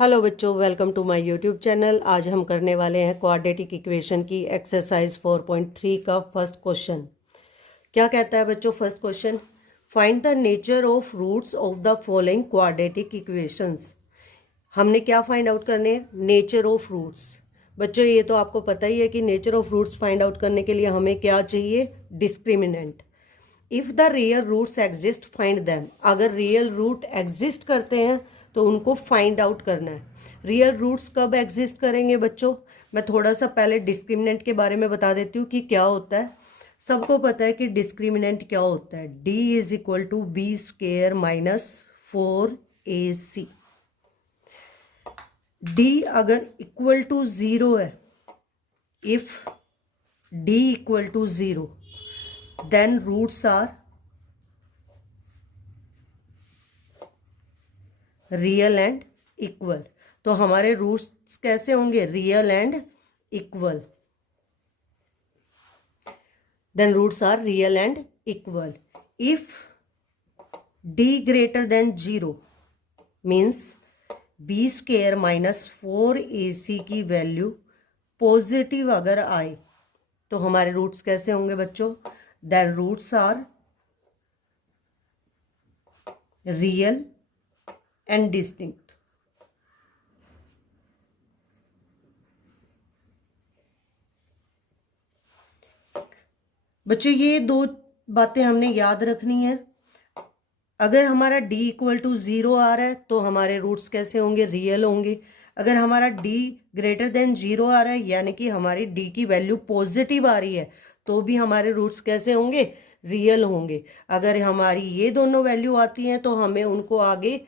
Hello बच्चों, welcome to my YouTube channel. आज हम करने वाले हैं क्वाड्रेटिक इक्वेशन की एक्सरसाइज 4.3 का फर्स्ट क्वेश्चन। क्या कहता है बच्चों first question? Find the nature of roots of the following quadratic equations. हमने क्या फाइंड आउट करने हैं? Nature of roots. बच्चों ये तो आपको पता ही है कि nature of roots find out करने के लिए हमें क्या चाहिए? Discriminant. If the real roots exist find them. अगर रियल रूट एग्जिस्ट करते हैं तो उनको फाइंड आउट करना है। रियल रूट्स कब एग्जिस्ट करेंगे बच्चों? मैं थोड़ा सा पहले डिस्क्रिमिनेंट के बारे में बता देती हूँ कि क्या होता है। सबको पता है कि डिस्क्रिमिनेंट क्या होता है। d is equal to B square minus 4ac। d अगर इक्वल टू 0 है, if d equal to 0 then roots are real and equal. तो हमारे रूट्स कैसे होंगे? Real and equal. Then roots are real and equal. If d greater than 0 means B square minus 4ac की value positive अगर आए तो हमारे roots कैसे होंगे बच्चों? Then roots are real and distinct. बच्चों ये दो बातें हमने याद रखनी है। अगर हमारा d इक्वल टू 0 आ रहा है तो हमारे रूट्स कैसे होंगे? रियल होंगे। अगर हमारा d ग्रेटर देन 0 आ रहा है यानी कि हमारी d की वैल्यू पॉजिटिव आ रही है तो भी हमारे रूट्स कैसे होंगे? रियल होंगे। अगर हमारी ये दोनों वैल्यू आती हैं तो हमें उनको आगे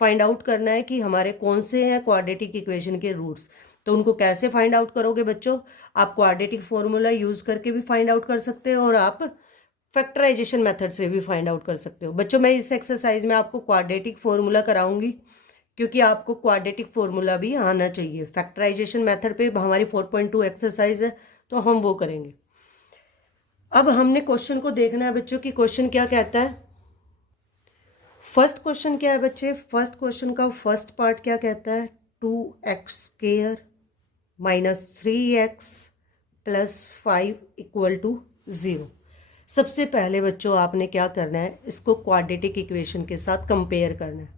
फाइंड आउट करना है कि हमारे कौन से हैं क्वाड्रेटिक इक्वेशन के रूट्स। तो उनको कैसे फाइंड आउट करोगे बच्चों? आप क्वाड्रेटिक फॉर्मूला यूज करके भी फाइंड आउट कर सकते हो और आप फैक्टराइजेशन मेथड से भी फाइंड आउट कर सकते हो। बच्चों मैं इस एक्सरसाइज में आपको क्वाड्रेटिक फॉर्मूला कराऊंगी क्योंकि आपको क्वाड्रेटिक फॉर्मूला भी आना चाहिए। फैक्टराइजेशन मेथड पे हमारी 4.2 एक्सरसाइज है तो हम वो करेंगे। अब हमने क्वेश्चन को देखना है बच्चों कि क्वेश्चन क्या कहता है। फर्स्ट क्वेश्चन क्या है बच्चे? फर्स्ट क्वेश्चन का फर्स्ट पार्ट क्या कहता है? 2x square minus 3x plus 5 equal to 0। सबसे पहले बच्चों आपने क्या करना है? इसको क्वाड्रेटिक इक्वेशन के साथ कंपेयर करना है।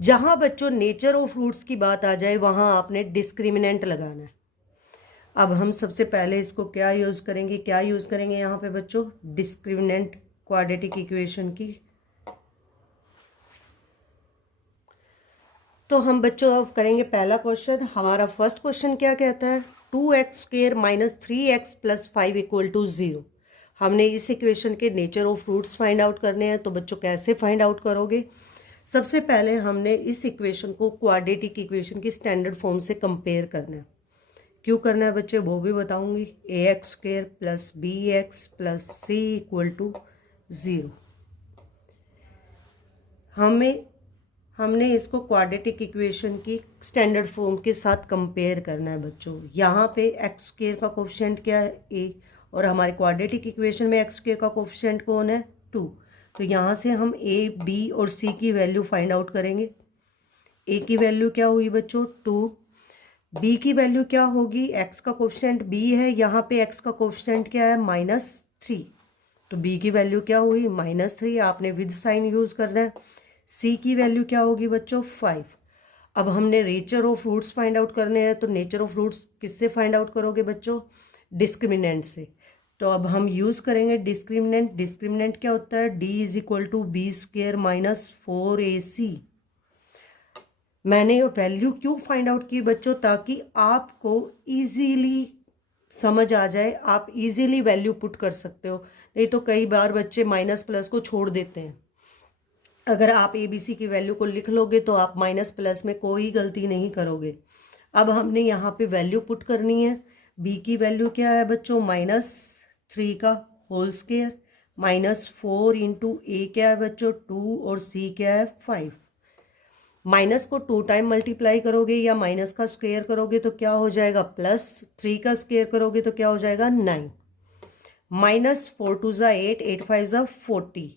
जहां बच्चों नेचर ऑफ रूट्स की बात आ जाए वहां आपने डिस्क्रिमिनेंट लगाना है। अब हम सबसे पहले इसको क्या यूज करेंगे? क्या यूज करेंगे यहाँ पे बच्चों? डिस्क्रिमिनेंट क्वाड्रेटिक इक्वेशन की। तो हम बच्चों अब करेंगे पहला क्वेश्चन। हमारा फर्स्ट क्वेश्चन क्या कहता है? 2x square minus 3x plus 5 equal to 0। हमने इस इक्वेशन के nature of roots find out करने हैं। तो बच्चों कैसे फाइंड आउट करोगे? सबसे पहले हमने इस इक्वेशन को क्वाड्रेटिक इक्वेशन की स्टैंडर्ड फॉर्म से कंपेयर करना है। क्यों करना है बच्चे वो भी बताऊंगी। ax square plus bx plus c equal to 0। हमने इसको क्वाड्रेटिक इक्वेशन की स्टैंडर्ड फॉर्म के साथ कंपेयर करना है बच्चों। यहाँ पे एक्स स्क्वेयर का कोफिशिएंट क्या है? ए। और हमारे क्वाड्रेटिक इक्वेशन में एक्स स्क्वेयर का कोफिशिएंट कौन है? 2। तो यहाँ से हम ए, बी और सी की वैल्यू फाइंड आउट करेंगे। ए की वैल्यू क्या हुई बच्चों? 2। बी की वैल्यू क्या होगी? एक्स का कोफिशिएंट बी है, यहाँ पे एक्स का कोफिशिएंट क्या है? -3। तो बी की वैल्यू क्या हुई? -3। आपने विद साइन यूज करना है। सी की वैल्यू क्या होगी बच्चों? 5। अब हमने nature of roots find out करने हैं। तो नेचर ऑफ रूट्स किससे फाइंड आउट करोगे बच्चों? डिस्क्रिमिनेंट से। तो अब हम यूज करेंगे डिस्क्रिमिनेंट। डिस्क्रिमिनेंट क्या होता है? d is equal to B square minus 4ac। मैंने वैल्यू क्यों फाइंड आउट की बच्चों? ताकि आपको इजीली समझ आ जाए, आप इजीली वैल्यू पुट कर सकते हो। नहीं तो कई बार बच्चे माइनस प्लस को छोड़ देते हैं। अगर आप ABC की वैल्यू को लिख लोगे तो आप माइनस प्लस में कोई गलती नहीं करोगे। अब हमने यहाँ पे वैल्यू पुट करनी है। B की वैल्यू क्या है बच्चों? -3 का होल स्क्वायर -4 इंटू A क्या है बच्चों? 2 और C क्या है? 5। माइनस को 2 टाइम मल्टीप्लाई करोगे या माइनस का स्क्वायर करोगे तो क्या हो जाएगा? +3 का स्क्वायर करोगे तो क्या हो जाएगा? 9। -4 2 ज़ा 8, 8 5 ज़ा 40।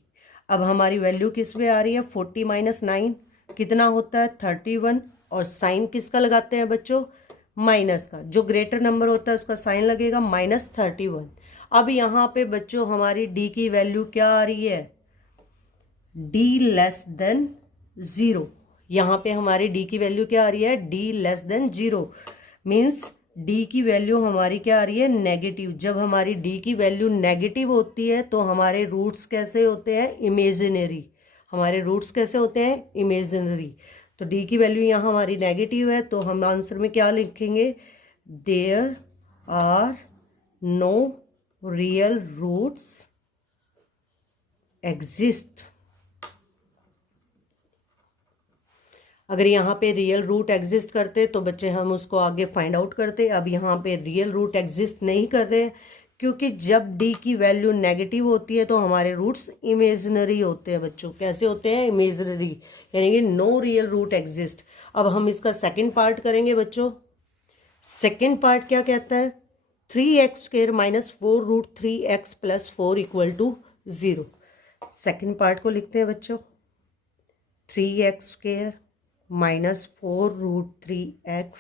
अब हमारी वैल्यू किस में आ रही है? 40 - 9 कितना होता है? 31। और साइन किसका लगाते हैं बच्चों, माइनस का। जो ग्रेटर नंबर होता है उसका साइन लगेगा -31। अब यहाँ पे बच्चों हमारी डी की वैल्यू क्या आ रही है, डी लेस देन 0। यहाँ पे हमारी डी की वैल्यू क्या आ रही है, D less than 0। Means D की वैल्यू हमारी क्या आ रही है, नेगेटिव। जब हमारी डी की वैल्यू नेगेटिव होती है तो हमारे रूट्स कैसे होते हैं, इमेजिनरी। हमारे रूट्स कैसे होते हैं, इमेजिनरी। तो डी की वैल्यू यहाँ हमारी नेगेटिव है, तो हम आंसर में क्या लिखेंगे, there are no real roots exist. अगर यहाँ पे रियल रूट एग्जिस्ट करते तो बच्चे हम उसको आगे फाइंड आउट करते। अब यहाँ पे रियल रूट एग्जिस्ट नहीं कर रहे हैं, क्योंकि जब डी की वैल्यू नेगेटिव होती है तो हमारे रूट्स इमेजिनरी होते हैं बच्चों। कैसे होते हैं, इमेजिनरी, यानी कि नो रियल रूट एग्जिस्ट। अब हम इसका सेकंड पार्ट करेंगे बच्चों। सेकंड पार्ट क्या कहता है, 3x² - 4√3x + 4 = 0। सेकंड पार्ट को लिखते हैं बच्चों, 3x² - 4√3x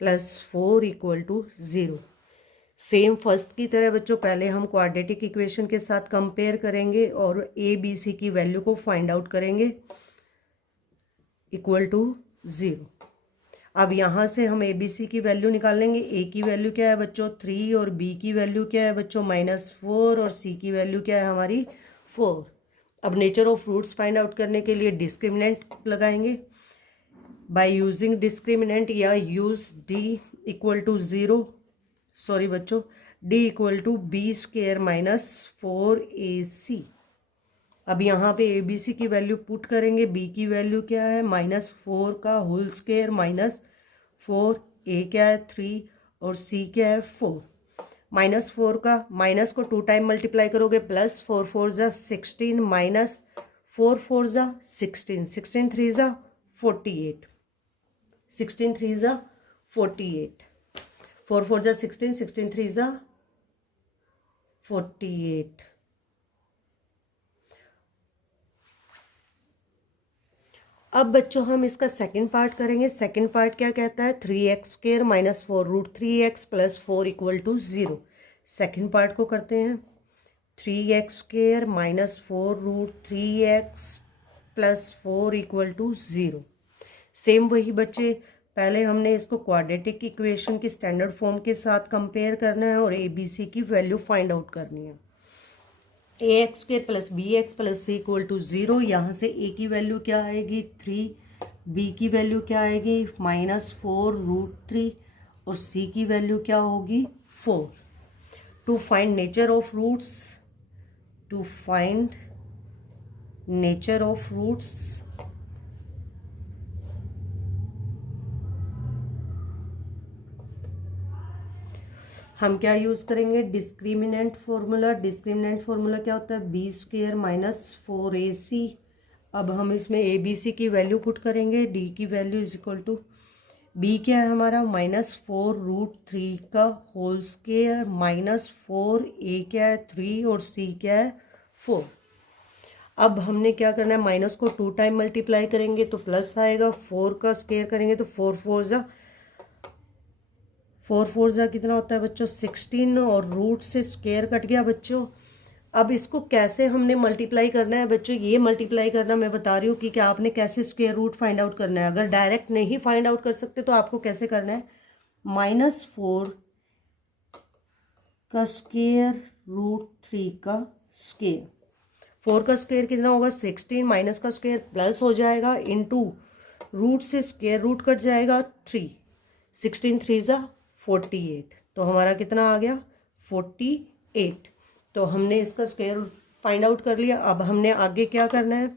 + 4 = 0। सेम फर्स्ट की तरह बच्चों पहले हम क्वाड्रेटिक इक्वेशन के साथ कंपेयर करेंगे और ए बी सी की वैल्यू को फाइंड आउट करेंगे =0। अब यहाँ से हम ए बी सी की वैल्यू निकाल लेंगे। ए की वैल्यू क्या है बच्चों, 3, और बी की वैल्यू क्या है बच्चों, -4, और सी की वैल्यू क्या है हमारी, 4। अब nature of roots find out करने के लिए डिस्क्रिमिनेंट लगाएंगे। बाय यूजिंग डिस्क्रिमिनेंट या यूज डी = 0, सॉरी बच्चों, डी = b² - 4ac। अब यहाँ पे ए बी सी की वैल्यू पुट करेंगे। बी की वैल्यू क्या है, -4 का होल स्क्वायर -4, ए क्या है 3, और सी क्या है 4। -4 का माइनस को 2 टाइम मल्टीप्लाई करोगे, +4 4 = 16 -4 4 = 16, 16 3 = 48, 16 3 = 48, 4 4 = 16, 16 3 = 48। अब बच्चों हम इसका सेकंड पार्ट करेंगे। सेकंड पार्ट क्या कहता है, 3x² - 4√3x + 4 = 0। सेकंड पार्ट को करते हैं, 3x² - 4√3x + 4 = 0। सेम वही बच्चे, पहले हमने इसको क्वाड्रेटिक इक्वेशन की स्टैंडर्ड फॉर्म के साथ कंपेयर करना है और ए बी सी की वैल्यू फाइंड आउट करनी है। ax² + bx + c = 0। यहाँ से a की वैल्यू क्या आएगी, 3, b की वैल्यू क्या आएगी, -4√3, और c की वैल्यू क्या होगी, 4। To find nature of roots, to find nature of roots हम क्या यूज़ करेंगे, डिस्क्रिमिनेंट फॉर्मूला। डिस्क्रिमिनेंट फॉर्मूला क्या होता है, b² - 4ac। अब हम इसमें ए बी सी की वैल्यू पुट करेंगे। डी की वैल्यू = b क्या है हमारा, -4√3 का होल स्क्वायर -4, a क्या है 3, और c क्या है 4। अब हमने क्या करना है, माइनस को 2 टाइम मल्टीप्लाई करेंगे तो प्लस आएगा, 4 का स्क्वायर करेंगे तो 4 4 = कितना होता है बच्चों, 16, और रूट से स्क्वायर कट गया बच्चों। अब इसको कैसे हमने मल्टीप्लाई करना है बच्चों, ये मल्टीप्लाई करना मैं बता रही हूँ कि क्या आपने कैसे स्क्वायर रूट फाइंड आउट करना है। अगर डायरेक्ट नहीं फाइंड आउट कर सकते तो आपको कैसे करना है, -4 का स्क्वायर √3 का स्क्वायर। 4 का स्क्वायर कितना होगा, 16, माइनस का स्क्वायर प्लस हो जाएगा, इनटू रूट से स्क्वायर रूट कट जाएगा 3, 16 3 = 48। तो हमारा कितना आ गया, 48। तो हमने इसका स्क्वायर फाइंड आउट कर लिया। अब हमने आगे क्या करना है,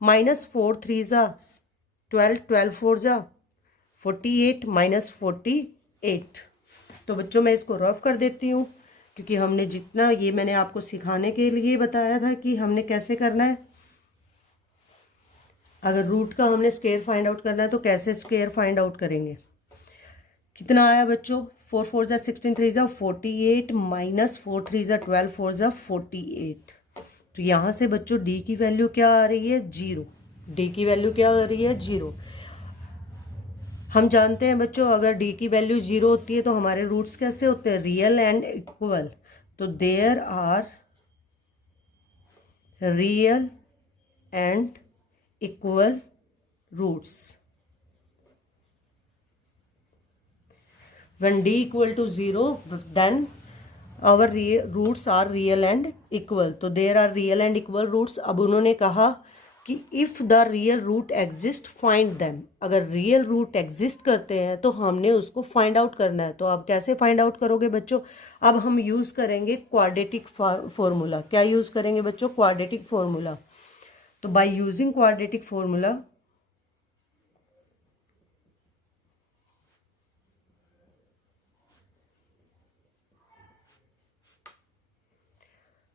-4 3 = 12, 12 4 = 48, -48। तो बच्चों मैं इसको रफ कर देती हूँ, क्योंकि हमने जितना ये मैंने आपको सिखाने के लिए बताया था कि हमने कैसे करना है। अगर रूट का हमने स्क्वायर फाइंड आउट करना है तो कैसे स्क्वायर फाइंड आउट करेंगे। कितना आया बच्चों, 4 4 = 16, 3 = 48, -4 3 = 12, 4 = 48। तो यहाँ से बच्चों डी की वैल्यू क्या आ रही है, 0। डी की वैल्यू क्या आ रही है, 0। हम जानते हैं बच्चों अगर डी की वैल्यू 0 होती है तो हमारे रूट्स कैसे होते हैं, रियल एंड इक्वल। तो there are real and equal roots. when d equal to 0 then our roots are real and equal। तो there are real and equal roots। अब उन्होंने कहा कि if the real root exist find them। अगर real root exist करते हैं तो हमने उसको find out करना है। तो आप कैसे find out करोगे बच्चों, अब हम यूज़ करेंगे क्वाड्रेटिक फॉर्मूला। क्या यूज़ करेंगे बच्चों, क्वाड्रेटिक फॉर्मूला। तो by using quadratic formula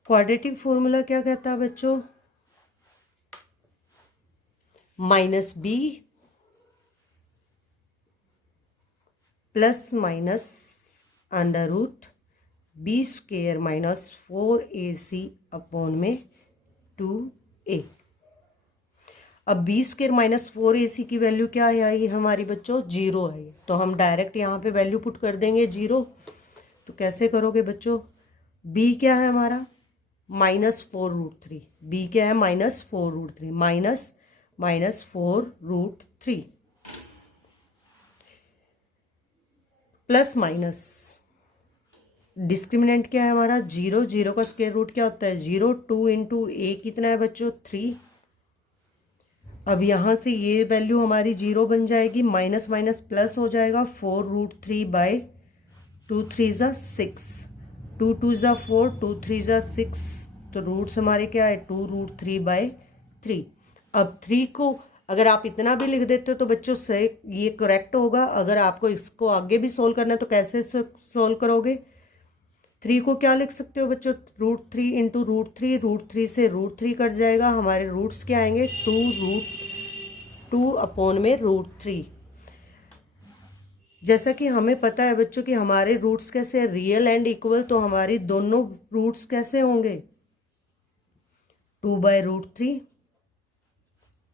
quadratic formula क्या कहता है बच्चों, minus B plus minus under root B square minus 4ac upon में 2a। अब बी स्क्वेयर माइनस 4ac की वैल्यू क्या आई हमारी बच्चों, 0 आई। तो हम डायरेक्ट यहाँ पे वैल्यू पुट कर देंगे 0। तो कैसे करोगे बच्चों, b क्या है हमारा -4√3। b क्या है -4√3, माइनस 4√3 प्लस माइनस डिस्क्रिमिनेंट क्या है हमारा 0, 0 का स्क्वायर रूट क्या होता है 0। 2 इंटू ए कितना है बच्चों 3। अब यहाँ से ये वैल्यू हमारी 0 बन जाएगी, माइनस माइनस प्लस हो जाएगा 4√3 बाय 2 3 ज़ा 6, 2 2 ज़ा 4, 2 3 ज़ा 6। तो रूट्स हमारे क्या है 2√3 बाय 3। अब 3 को अगर आप इतना भी लिख देते हो तो बच्चों से ये करेक्ट होगा। अगर आपको इसको आगे भी सोल्व करना है तो कैसे सोल्व करोगे, 3 को क्या लिख सकते हो बच्चों, √3 इंटू √3, √3 से √3 कट जाएगा। हमारे रूट्स क्या आएंगे 2 अपॉन में √3। जैसा कि हमें पता है बच्चों कि हमारे रूट्स कैसे रियल एंड इक्वल, तो हमारी दोनों रूट्स कैसे होंगे 2/√3,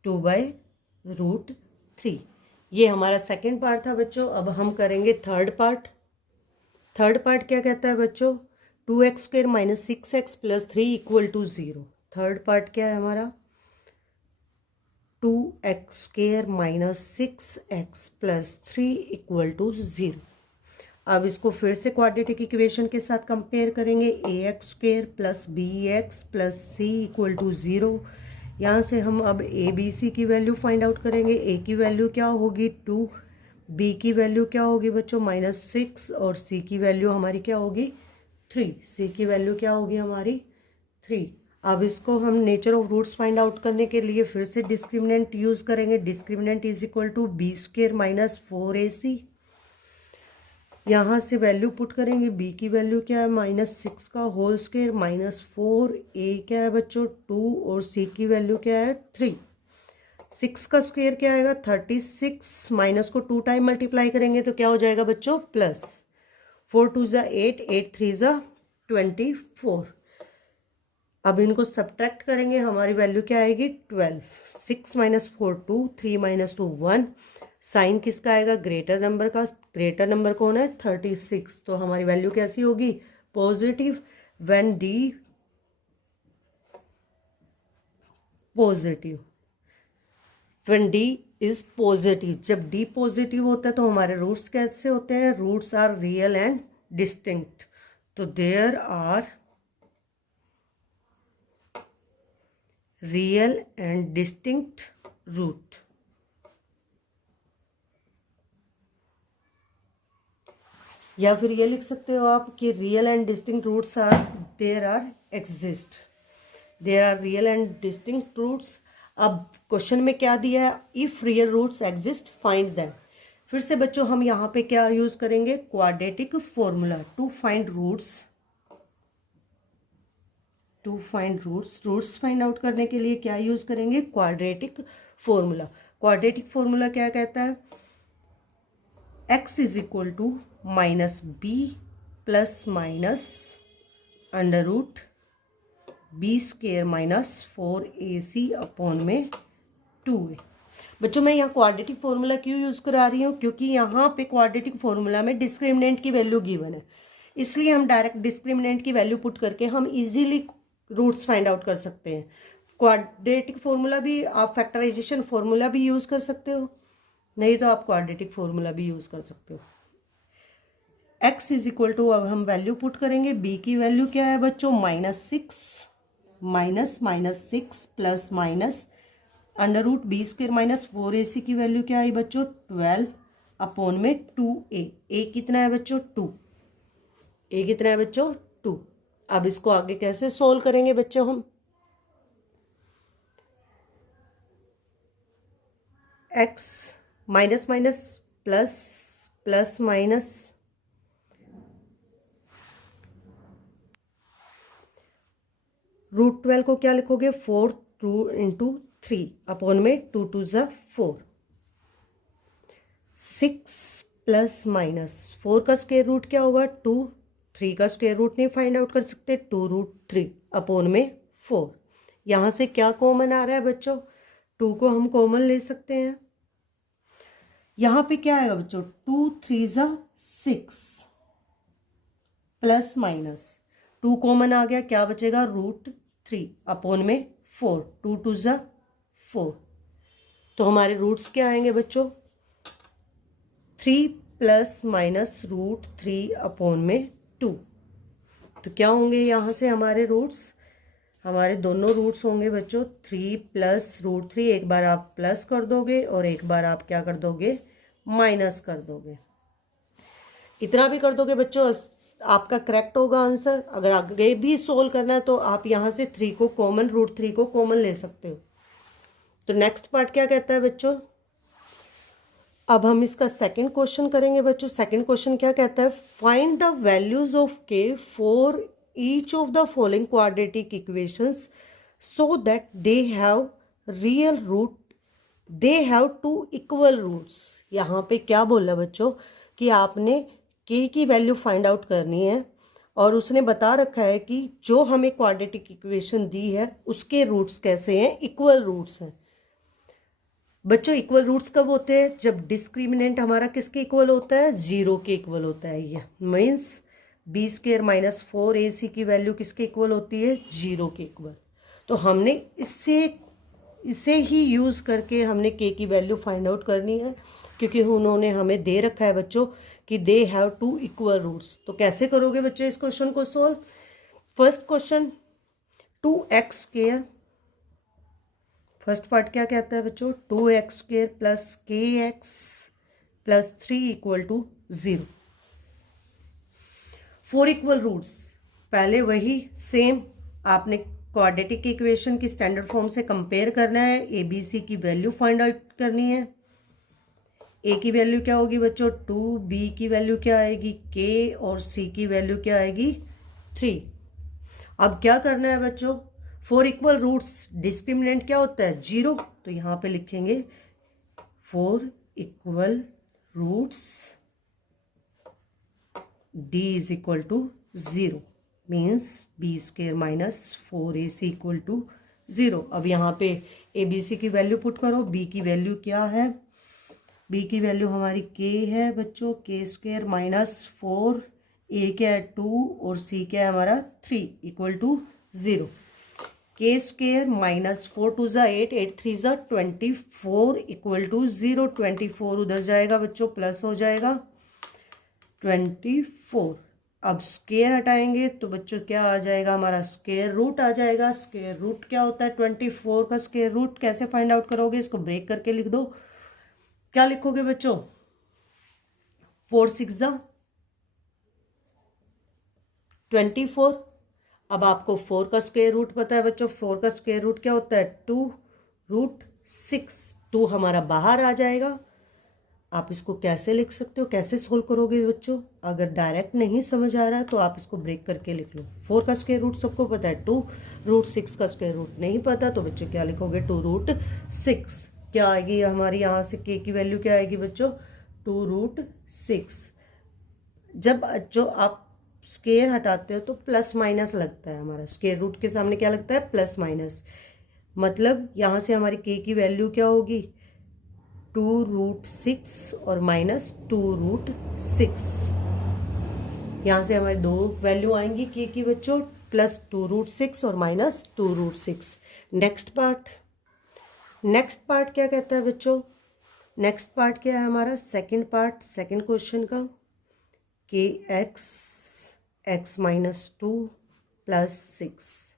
2/√3। ये हमारा सेकंड पार्ट था बच्चों। अब हम करेंगे थर्ड पार्ट। थर्ड पार्ट क्या कहता है बच्चों, 2x² minus 6x plus 3 equal to 0। Third part क्या है हमारा 2x² minus 6x plus 3 equal to 0। अब इसको फिर से क्वाड्रेटिक इक्वेशन के साथ कंपेयर करेंगे, ax² plus bx plus c equal to 0। यहाँ से हम अब a b c की वैल्यू फाइंड आउट करेंगे। a की वैल्यू क्या होगी 2, b की वैल्यू क्या होगी बच्चों -6 और c की वैल्यू हमारी क्या होगी 3। c की वैल्यू क्या होगी हमारी 3। अब इसको हम nature of roots find out करने के लिए फिर से डिस्क्रिमिनेंट यूज़ करेंगे। Discriminant is equal to b² minus 4ac। यहाँ से वैल्यू पुट करेंगे, b की वैल्यू क्या है -6 का होल स्क्वायर माइनस 4, a क्या है बच्चों 2 और c की वैल्यू क्या है 3। 6 का स्क्वायर क्या आएगा 36, माइनस को 2 टाइम मल्टीप्लाई करेंगे तो क्या हो जाएगा बच्चों प्लस 4 2 ज़ा 8, 8 3 ज़ा 24। अब इनको सब्ट्रैक्ट करेंगे, हमारी वैल्यू क्या आएगी 12। 6 माइनस 4 2, 3 माइनस 2 1। साइन किसका आएगा ग्रेटर नंबर का, ग्रेटर नंबर कौन है 36। तो हमारी वैल्यू कैसी होगी positive, when d positive, when d is positive. जब d पॉजिटिव होता है तो हमारे रूट्स कैसे होते हैं, roots are real and distinct. तो there are real and distinct root. या फिर ये लिख सकते हो आप कि real and distinct roots are there are exist, there are real and distinct roots. अब क्वेश्चन में क्या दिया है, if real roots exist find them. फिर से बच्चों हम यहाँ पे क्या यूज करेंगे quadratic formula to find roots. To find roots, roots find out करने के लिए क्या यूज करेंगे क्वाड्रेटिक फॉर्मूला। क्वाड्रेटिक फॉर्मूला क्या कहता है, x is equal to minus B plus minus under root b² minus 4ac upon में 2a। बच्चों मैं यहाँ क्वाड्रेटिक फॉर्मूला क्यों यूज़ करा रही हूँ, क्योंकि यहाँ पे क्वाड्रेटिक फॉर्मूला में डिस्क्रिमिनेंट की वैल्यू गिवन है, इसलिए हम डायरेक्ट डिस्क्रिमिनेंट की वैल्यू पुट करके हम इजीली रूट्स फाइंड आउट कर सकते हैं। क्वाड्रेटिक फॉर्मूला भी आप फैक्टराइजेशन फॉर्मूला भी यूज़ कर सकते हो, नहीं तो आप क्वाड्रेटिक फॉर्मूला भी यूज़ कर सकते हो। x इज इक्वल टू, अब हम वैल्यू पुट करेंगे, b की वैल्यू क्या है बच्चों, -6 -6 plus minus under root B square minus 4ac की वैल्यू क्या आई बच्चों, 12 अपॉन में 2a। a कितना है बच्चों, 2। a कितना है बच्चों, 2। अब इसको आगे कैसे सोल्व करेंगे बच्चों हम, x minus minus plus plus minus √12 को क्या लिखोगे, 4 2 इंटू 3 अपॉन में 2 2 ज़ा 4। 6 प्लस माइनस 4 का स्क्वायर रूट क्या होगा, 2। 3 का स्क्वायर रूट नहीं फाइंड आउट कर सकते, 2√3 अपॉन में 4। यहाँ से क्या कॉमन आ रहा है बच्चों, 2 को हम कॉमन ले सकते हैं। यहाँ पे क्या आएगा बच्चों, 2 3 ज़ा 6 प्लस माइनस 2 कॉमन आ गया, क्या बचेगा, √3 अपॉन में 4। 2 2 ज़ा 4। तो हमारे रूट्स क्या आएंगे बच्चों, 3 प्लस माइनस √3 अपॉन में 2। तो क्या होंगे यहाँ से हमारे रूट्स, हमारे दोनों रूट्स होंगे बच्चों 3 प्लस √3, एक बार आप प्लस कर दोगे और एक बार आप क्या कर दोगे, माइनस कर दोगे। इतना भी कर दोगे बच्चों, आपका करेक्ट होगा आंसर। अगर आगे भी सोल्व करना है तो आप यहाँ से 3 को कॉमन, √3 को कॉमन ले सकते हो। तो नेक्स्ट पार्ट क्या कहता है बच्चों, अब हम इसका सेकंड क्वेश्चन करेंगे बच्चों। सेकंड क्वेश्चन क्या कहता है, find the values of k for each of the following quadratic equations so that they have real root, they have 2 equal roots. यहाँ पे क्या बोला बच्चों कि आपने k की वैल्यू फाइंड आउट करनी है और उसने बता रखा है कि जो हमें क्वाड्रेटिक इक्वेशन दी है उसके रूट्स कैसे हैं, इक्वल रूट्स हैं। बच्चों इक्वल रूट्स कब होते हैं, जब डिस्क्रिमिनेंट हमारा किसके इक्वल होता है, 0 के इक्वल होता है। ये means B square minus 4ac की वैल्यू किसके इक्वल होती है, 0 के इक्वल। तो हमने इसे ही यूज़ करके हमने k की वैल्यू फाइंड आउट करनी है, क्योंकि उन्होंने हमें दे रखा है बच्चों कि दे हैव 2 इक्वल रूट्स। तो कैसे करोगे बच्चों इस क्वेश्चन को solve. First question 2x², first part क्या कहता है बच्चों, 2x² plus kx plus 3 equal to 0। 4 equal roots, पहले वही सेम आपने क्वाड्रेटिक इक्वेशन की स्टैंडर्ड फॉर्म से कंपेयर करना है, ABC की वैल्यू फाइंड आउट करनी है। a की वैल्यू क्या होगी बच्चों 2, b की वैल्यू क्या आएगी k और c की वैल्यू क्या आएगी 3। अब क्या करना है बच्चों, 4 इक्वल रूट्स, डिस्क्रिमिनेंट क्या होता है 0, तो यहाँ पे लिखेंगे 4 equal roots d is equal to 0 means B square minus 4ac equal to 0। अब यहाँ पे ABC की वैल्यू पुट करो, b की वैल्यू क्या है, b की वैल्यू हमारी k है बच्चों, k² माइनस 4, a क्या है 2 और c क्या है हमारा 3 इक्वल टू 0। k² माइनस 4 2 ज़ा 8, 8 3 ज़ा 24 इक्वल टू 0। 24 उधर जाएगा बच्चों, प्लस हो जाएगा 24। अब स्क्वायर हटाएंगे तो बच्चों क्या आ जाएगा, हमारा स्क्वायर रूट आ जाएगा। स्क्वायर रूट क्या होता है 24 का स्क्वायर रूट कैसे फाइंड आउट करोगे, इसको ब्रेक करके लिख दो। क्या लिखोगे बच्चों, 4 6 ज़ा 24। अब आपको 4 का स्क्वायर रूट पता है बच्चों, 4 का स्क्वायर रूट क्या होता है 2√6। 2 हमारा बाहर आ जाएगा। आप इसको कैसे लिख सकते हो, कैसे सोल्व करोगे बच्चों, अगर डायरेक्ट नहीं समझ आ रहा है तो आप इसको ब्रेक करके लिख लो। 4 का स्क्वायर रूट सबको पता है, 2√6 का स्क्वायर रूट नहीं पता, तो बच्चों क्या लिखोगे 2√6। क्या आएगी हमारी यहाँ से k की वैल्यू क्या आएगी बच्चों 2√6। जब जो आप स्क्वायर हटाते हो तो प्लस माइनस लगता है, हमारा स्क्वायर रूट के सामने क्या लगता है प्लस माइनस। मतलब यहाँ से हमारी k की वैल्यू क्या होगी 2√6 और -2√6। यहाँ से हमारी दो वैल्यू आएंगी के की बच्चों, +2√6 और -2√6। नेक्स्ट पार्ट क्या कहता है बच्चों? नेक्स्ट पार्ट क्या है हमारा? सेकंड पार्ट, सेकंड क्वेश्चन का, के x -2 +6।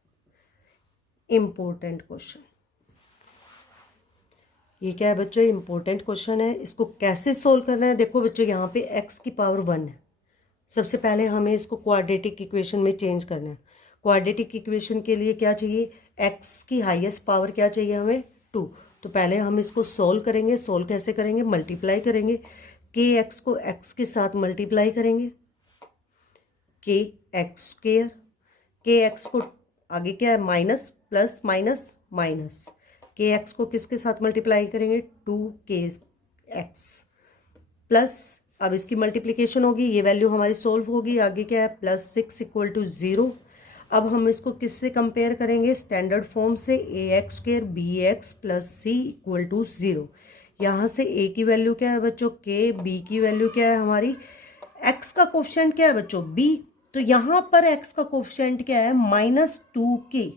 Important question. ये क्या है बच्चों? इम्पोर्टेंट क्वेश्चन है। इसको कैसे सोल्व करना है? देखो बच्चों, यहाँ पे x की पावर 1 है। सबसे पहले हमें इसको क्वाड्रेटिक इक्वेशन में चेंज करना है। क्वाड्रेटिक इक्वेशन के लिए क्या चाहिए? x की हाईएस्ट पावर क्या चाहिए हमें? 2। तो पहले हम इसको सोल्व करेंगे। सोल्व कैसे करेंगे? मल्टीप्लाई करेंगे। के एक्स को x के साथ मल्टीप्लाई करेंगे, के एक्स स्क्वेयर। के एक्स को आगे क्या है? Minus, plus, minus, minus. के एक्स को किसके साथ मल्टीप्लाई करेंगे? 2k एक्स प्लस, अब इसकी मल्टीप्लिकेशन होगी, ये वैल्यू हमारी सोल्व होगी। आगे क्या है? +6 = 0। अब हम इसको किससे कंपेयर करेंगे? स्टैंडर्ड फॉर्म से, ax² bx + c = 0। यहाँ से a की वैल्यू क्या है बच्चों? k। b की वैल्यू क्या है हमारी? x का कोफिशिएंट क्या है बच्चों? b। तो यहाँ पर x का कोफिशिएंट क्या है? -2k।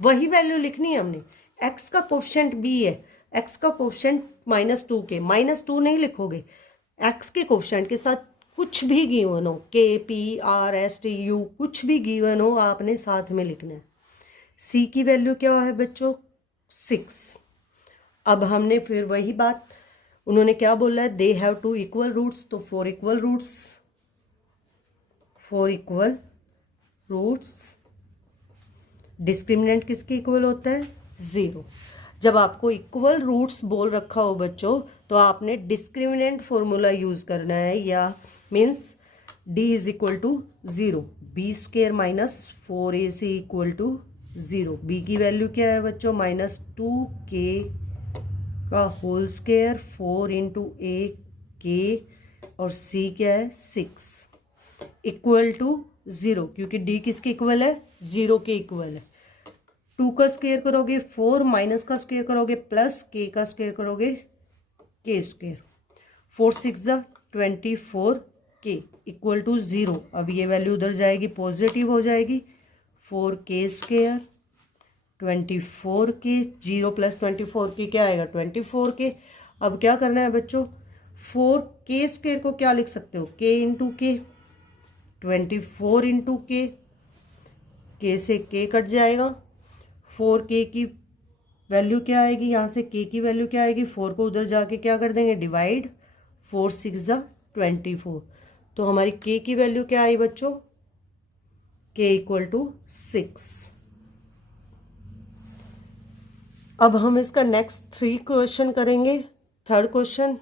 वही वैल्यू लिखनी है हमने। x का कोफिशिएंट b है, x का कोफिशिएंट -2k। -2 नहीं लिखोगे, x के कोफिशिएंट के साथ कुछ भी गिवन हो, k, p, r, s, t, u, कुछ भी गिवन हो, आपने साथ में लिखना है। c की वैल्यू क्या है बच्चों? 6। अब हमने फिर वही बात, उन्होंने क्या बोला है? दे हैव 2 इक्वल रूट्स, तो 4 equal roots. 4 equal roots. Discriminant किसके इक्वल होता है? 0। जब आपको इक्वल रूट्स बोल रखा हो बच्चों, तो आपने डिस्क्रिमिनेंट फॉर्मूला यूज करना है, या means d = 0, b² - 4ac = 0। b की वैल्यू क्या है बच्चों? -2k का होल स्क्वायर, 4 × a k, और c क्या है? 6 = 0, क्योंकि d किसके इक्वल है? 0 के इक्वल है। 2 का स्क्वायर करोगे 4, माइनस का स्क्वायर करोगे प्लस, k का स्क्वायर करोगे k²। 4 × 6 = 24k = 0। अब ये वैल्यू उधर जाएगी, पॉजिटिव हो जाएगी। 4k² 24k, 0 + 24k क्या आएगा? 24k। अब क्या करना है बच्चों? 4k² को क्या लिख सकते हो? k × k, 24 × k, k से k कट जाएगा। 4k की वैल्यू क्या आएगी? यहाँ से k की वैल्यू क्या आएगी? 4 को उधर जाके क्या कर देंगे? डिवाइड। 4 × 6 = 24। तो हमारी k की वैल्यू क्या आई बच्चों? k = 6। अब हम इसका नेक्स्ट 3 क्वेश्चन करेंगे। Third question,